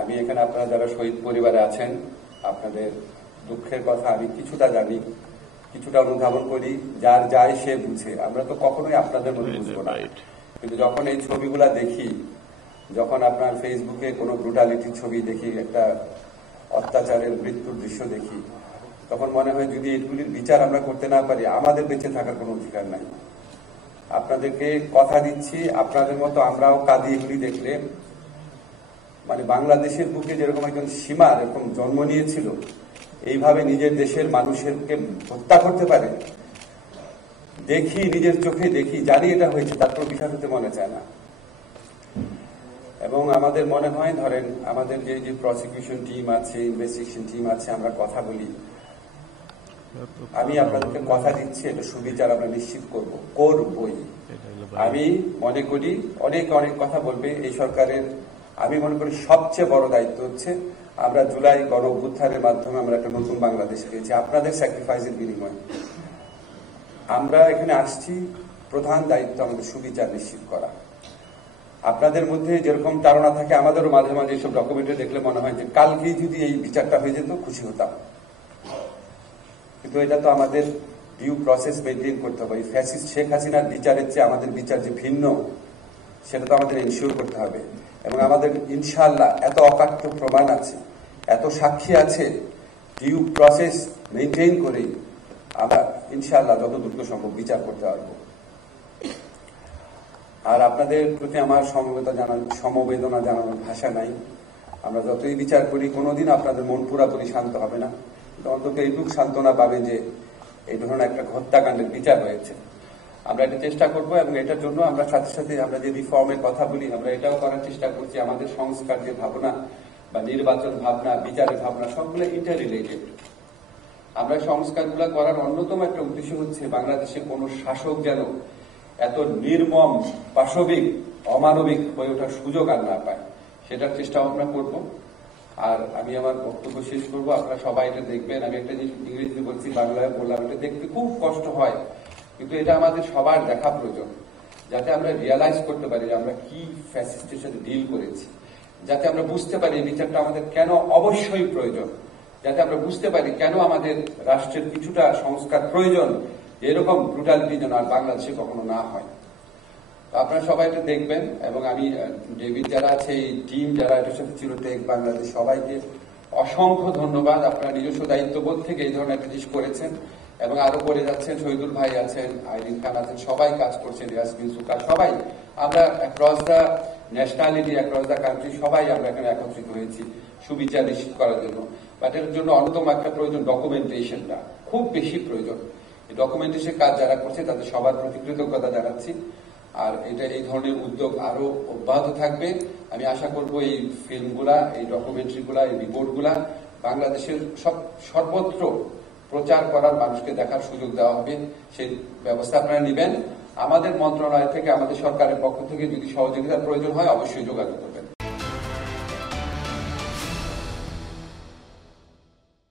আমি এখানে আপনারা যারা শহীদ পরিবারে আছেন, আপনাদের দুঃখের কথা আমি কিছুটা জানি, কিছুটা অনুধাবন করি। যার যায় সে বুঝে। আমরা তো কখনোই আপনাদের মতো বুঝবো না, কিন্তু যখন এই ছবিগুলা দেখি, যখন আপনার ফেসবুকে কোনো ব্রুটালিটির ছবি দেখি, একটা অত্যাচারের মৃত্যুর দৃশ্য দেখি, তখন মনে হয় যদি এগুলির বিচার আমরা করতে না পারি, আমাদের বেঁচে থাকার কোনো অধিকার নাই। আপনাদেরকে কথা দিচ্ছি, আপনাদের মতো আমরাও কাঁদি এগুলি দেখলে। মানে বাংলাদেশের বুকে যেরকম একজন সীমা এরকম জন্ম নিয়েছিল, এইভাবে নিজের দেশের মানুষেরকে হত্যা করতে পারে, দেখি, নিজের চোখে দেখি, জানি এটা হয়েছে, তারপর বিশ্বাস হতে মনে চায় না। এবং আমাদের মনে হয়, ধরেন আমাদের যে প্রসিকিউশন টিম আছে, ইনভেস্টিগেশন টিম আছে, আমরা কথা বলি, আমি আপনাদেরকে কথা দিচ্ছি এটা সুবিচার আমরা নিশ্চিত করবই। আমি মনে করি অনেক অনেক কথা বলবে এই সরকারের। আমি মনে করি সবচেয়ে বড় দায়িত্ব হচ্ছে আমরা জুলাই গণ অভ্যুত্থানের মাধ্যমে আমরা একটা নতুন বাংলাদেশ পেয়েছি, আপনাদের স্যাক্রিফাইসের বিনিময়ে। আমরা এখানে আসছি, প্রধান দায়িত্ব আমাদের সুবিচার নিশ্চিত করা। আপনাদের মধ্যে যেরকম তাড়না থাকে, আমাদেরও মাঝে মাঝে এইসব ডকুমেন্টে দেখলে মনে হয় যে কালকেই যদি এই বিচারটা হয়ে যেত খুশি হতাম, কিন্তু এটা তো আমাদের ডিউ প্রসেস মেনটেন করতে হবে। ফ্যাসিস্ট শেখ হাসিনার বিচারের চেয়ে আমাদের বিচার যে ভিন্ন, সেটা তো আমাদের এনশিওর করতে হবে। এবং আমাদের ইনশাআল্লাহ এত অকাট্য প্রমাণ আছে, এত সাক্ষী আছে, ডিউ প্রসেস মেনটেন করে আমরা ইনশাআল্লাহ যত দ্রুত সম্ভব বিচার করতে পারবো। আর আপনাদের প্রতি আমার সমবেদনা জানানোর ভাষা নাই। আমরা যতই বিচার করি, কোনোদিন আপনাদের মন পুরাপুরি শান্ত হবে না, কিন্তু অন্তত এইটুকু সান্ত্বনা পাবে যে এই ধরনের একটা হত্যাকাণ্ডের বিচার হয়েছে। আমরা এটা চেষ্টা করব, এবং এটার জন্য আমরা সাথে সাথে আমরা যে রিফর্মের কথা বলি, আমরা এটাও করার চেষ্টা করছি। আমাদের সংস্কার যে ভাবনা বা নির্বাচন ভাবনা, বিচারের ভাবনা, সবগুলো ইন্টার রিলেটেড। আমরা সংস্কারগুলো করার অন্যতম একটা উদ্দেশ্য হচ্ছে বাংলাদেশে কোন শাসক যেন এত নির্মম, পাশবিক, অমানবিক হয়ে ওঠার সুযোগ আর না পায়, সেটার চেষ্টা আমরা করব। আর আমি আমার বক্তব্য শেষ করবো, আপনারা সবাই এটা দেখবেন। আমি একটা জিনিস ইংরেজিতে বলছি, বাংলায় বললাম, এটা দেখতে খুব কষ্ট হয়, কিন্তু এটা আমাদের সবার দেখা প্রয়োজন, যাতে আমরা রিয়ালাইজ করতে পারি যে আমরা কি ফ্যাসিস্টের সাথে ডিল করেছি, যাতে আমরা বুঝতে পারি এই বিচারটা আমাদের কেন অবশ্যই প্রয়োজন, যাতে আমরা বুঝতে পারি কেন আমাদের রাষ্ট্রের কিছুটা সংস্কার প্রয়োজন, এরকম ব্রুটালিটি যেন আর বাংলাদেশে কখনো না হয়। আপনারা সবাই এটা দেখবেন, এবং আমি ডেভিড যারা আছে, এই টিম যারা এটার সাথে ছিল, টেক বাংলাদেশ, সবাইকে অসংখ্য ধন্যবাদ। আপনারা নিজস্ব দায়িত্ববোধ থেকে এই ধরনের একটা জিনিস করেছেন, এবং আরো করে যাচ্ছেন। শহীদুল ভাই আছেন, আইরিন খান আছেন, সবাই কাজ করছেন, ইয়াসমিন সুকা, সবাই আমরা across the nationality, across the country, সবাই আমরা এখানে একত্রিত হয়েছি সুবিচার নিশ্চিত করার জন্য। বাট এর জন্য অন্যতম একটা প্রয়োজন ডকুমেন্টেশনটা, খুব বেশি প্রয়োজন। এই ডকুমেন্টেশন কাজ যারা করছে তাদের সবার প্রতি কৃতজ্ঞতা জানাচ্ছি। আর এটা এই ধরনের উদ্যোগ আরো অব্যাহত থাকবে। আমি আশা করব এই ফিল্মগুলা, এই ডকুমেন্টারিগুলা, এই রিপোর্টগুলা বাংলাদেশের সর্বত্র প্রচার করার, মানুষকে দেখার সুযোগ দেওয়া হবে, সেই ব্যবস্থা আপনারা নেবেন। আমাদের মন্ত্রণালয় থেকে, আমাদের সরকারের পক্ষ থেকে যদি সহযোগিতার প্রয়োজন হয়, অবশ্যই যোগাযোগ করবেন।